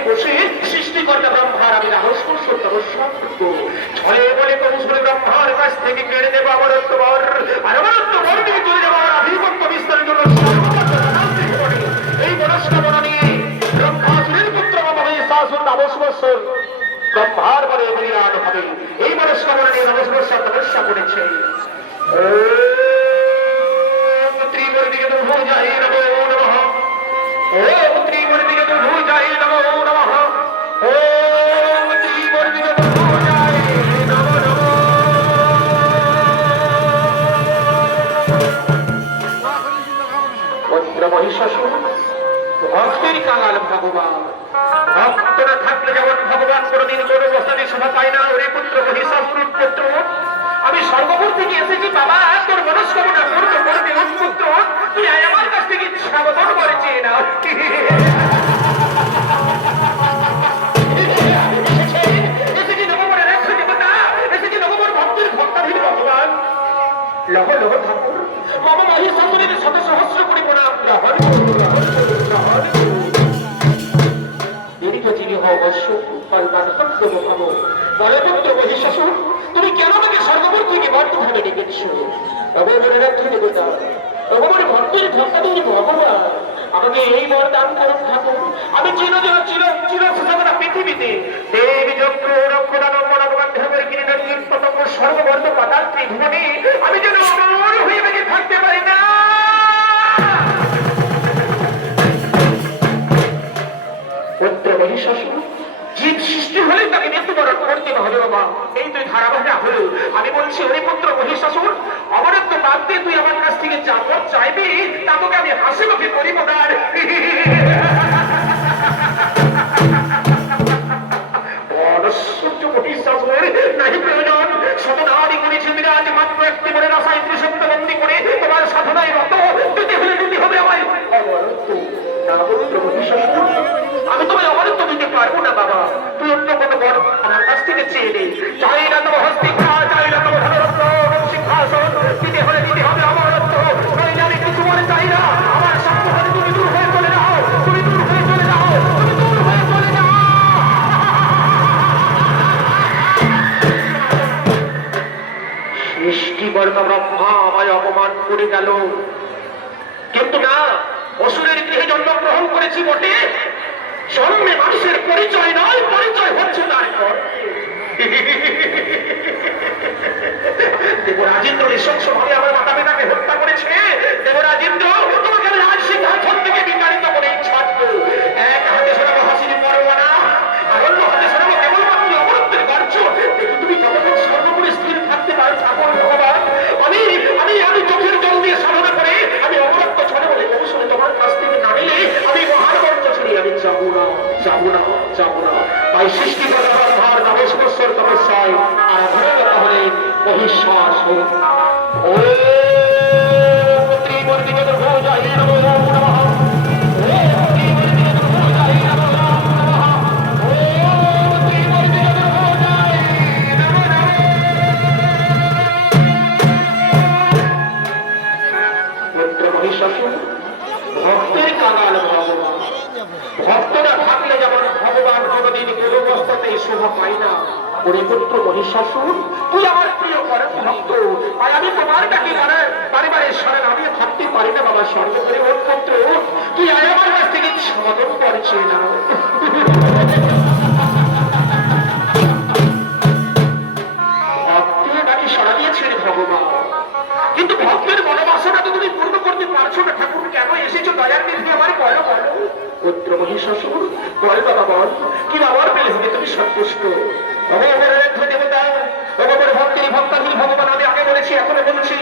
সিংহাসনে বসে সৃষ্টিকর্তা ব্রহ্মার আমি রহস্য তপস্যা করব। ছলে বলে কৌশলে ব্রহ্মার কাছ থেকে কেড়ে নেব অমরত্ব বর, আর অমরত্ব বর নিয়ে চলে যাবো আমার আধিপত্য বিস্তারের জন্য এই মনস্কামনা নিয়ে ব্রহ্মাসুরের পুত্র মহিষাসুর নবস্বর ব্রহ্মার বলে বিরাট হবে। এই মনস্কামনা নিয়ে নবস্বর তপস্যা করেছে। ত্রিমূর্তিকে ভূজায় নমো নমঃ, ওম ত্রিমূর্তিকে ভূজায় নমো নমঃ, ওম ত্রিমূর্তিকে ভূজায় নমো নমঃ। পুত্র মহিষাসুর ভক্তের কাঙাল ভগবান, ভক্তরা থাকলে যেমন ভগবান কোনদিন কোনো অবস্থাতে শোভা পায় না। ওরে পুত্র মহিষাসুর পুত্র, আমি সর্বপুর থেকে এসেছি বাবা, তোর মনস্কামনা পূর্ণ করতে। পুত্র তুই আমার কাছ থেকে স্বাগতম করেছি না। এসেছি নবমরে রাখতে দেবতা, এসেছি নবমর ভক্তের ভক্তাধীন ভগবান। লহ লহ ঠাকুর মম মহিষাসুরের শত সহস্র কোটি প্রণাম। তুমি কেন আমাকে স্বর্গপুর থেকে বর্তমানে ডেকেছ? ভক্তের ভক্তাধীন ভগবান, আমাকে এই বর দান করুন ঠাকুর। আমি চিরদিন চিরসুষমনা পৃথিবীতে দেবী যজ্ঞ রক্ষদান মনোগন্ধের কিরীটের কীট পতঙ্গ সর্ববর্ণ পাতার ত্রিভুবনে আমি যেন অমর হয়ে বেঁচে থাকতে পারি না। পুত্র মহিষাসুর জীব সৃষ্টি হলে তাকে মৃত্যুবরণ করতে হবে বাবা। এই তুই ধারাবাহিক হলো। আমি বলছি ওরে পুত্র মহিষাসুর, অমরত্ব বাদ দিয়ে তুই আমার কাছ থেকে যা পথ চাইবি তা তোকে আমি হাসি মুখে করিব না। নাহি প্রয়োজন শতনারী করেছে বিরাজ মাত্র একটি মনে রাসায় ত্রিশক্ত বন্দী করে তোমার সাধনায় রত দিতে হলে দিতে হবে আমায় অমরত্ব। না পুত্র মহিষাসুর, আমি তোমায় অমরত্ব দিতে পারবো না বাবা। তুই অন্য কোনো বর আমার কাছ থেকে চেয়ে নে। চাই না তোমার হস্তিকা, চাই না তোমার ধনরত্ন সিংহাসন, দিতে হলে দিতে হবে অমরত্ব। নইলে আমি কিছু মনে চাই না। আমার সাধ্য হলে তুমি দূর হয়ে চলে যাও, তুমি দূর হয়ে চলে যাও, তুমি দূর হয়ে চলে যাও। সৃষ্টিকর্তা ব্রহ্মা আমায় অপমান করে গেল, কিন্তু না, অসুরের গৃহে জন্মগ্রহণ করেছি বটে, জন্মে মানুষের পরিচয় নয়, পরিচয় হচ্ছে তার দেবরাজেন্দ্র নৃশংসভাবে আমার মাতা পিতাকে হত্যা করেছে। দেবরাজেন্দ্র তোমাকে আমি রাজ সিংহাসন থেকে বিতাড়িত করে ছাড়বো। এক হাতে শোনাবো হাসির পরোয়ানা, আর অন্য হাতে শোনাবো কেবলমাত্র অমরত্বের কার্য। দেখি তুমি কতক্ষণ সর্বপুরে স্থির থাকতে পারো ঠাকুর ভগবান। আমি আমি আমি চোখের জল দিয়ে সাধনা করে আমি অমরত্ব ছড়ে বলে কৌশলে তোমার কাছ থেকে না নিলে আমি মহান বর্ষ ছড়ি আমি যাবো না, যাবো না, যাবো না। তাই সৃষ্টিকর্তা ব্রহ্মার নবস্বর তপস্যায় আরাধনা হলেন মহিষাসুর। ওম ত্রিমূর্তিকে ভূজায় নমো নমঃ, ওম ত্রিমূর্তিকে ভূজায় নমো নমঃ, ওম ত্রিমূর্তিকে ভূজায় নমো নমঃ। পুত্র মহিষাসুর ভক্তের কাঙাল ভগবান, ভক্তরা থাকলে যেমন ভগবান কোনদিন কোনো অবস্থাতেই শোভা পায় না। ওরে পুত্র মহিষাসুর, তুই আমার প্রিয় পরম ভক্ত, আর আমি তোমার ডাকি বারে শরণ আমি থাকতে পারি না বাবা। সর্বোপরি ওর পুত্র তুই আমার কাছ থেকে স্বাগতম করছে না। ভক্তের ডাকি সাড়া দিয়েছেন ভগবান, কিন্তু ভক্তের মনোবাসনা তো তুমি পূর্ণ করতে পারছো না ঠাকুর। কেন এসেছো দয়ার নিধি আমার বলো বলো। পুত্র মহিষাসুর বল বাবা বল, কি আমার পেলে হবে তুমি সন্তুষ্ট? দেবতা ভক্তের ভক্তাধীন ভগবান, আমি আগে বলেছি এখনো বলছি,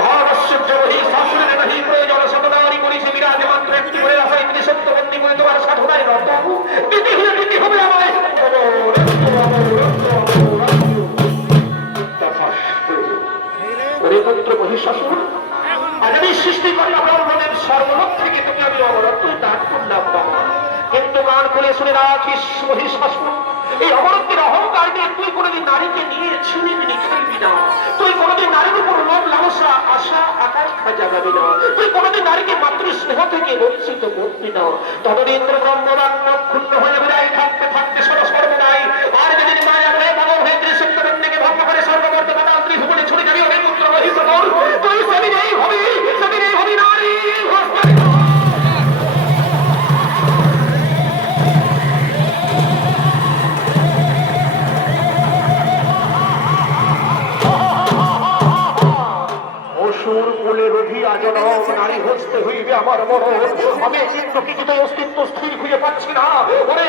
ধর্মসূর্য মহিষাসুরের নাহি প্রয়োজন শতনারী করেছে বিরাজ মাত্র একটি করে রাসায় ত্রিশক্ত বন্দী করে তোমার সাধনায় রত দিতে হলে দিতে হবে আমায়। ওরে পুত্র মহিষাসুর, আজ আমি সৃষ্টিকর্তা ব্রহ্মদেব সর্বলোক থেকে তোকে আমি অমরত্ব দান করলাম বাবা। কিন্তু গান করে শুনে রাখিস মহিষাসুর, এই অমরত্বের অহংকার নিয়ে তুই কোনোদিন নারীকে নিয়ে ছুঁড়িবি খেলবি না। তুই কোনোদিন নারীর উপর লোভ লালসা আশা আকাঙ্ক্ষা জাগাবি না। তুই কোনোদিন নারীকে মাতৃ স্নেহ থেকে বঞ্চিত করবি না। ততদিন ব্রহ্মবান ক্ষুণ্ণ হয়ে বিদায় আমার মরণ। আমি এই প্রকৃতিতে অস্তিত্ব স্থির খুঁজে পাচ্ছি না। ওরে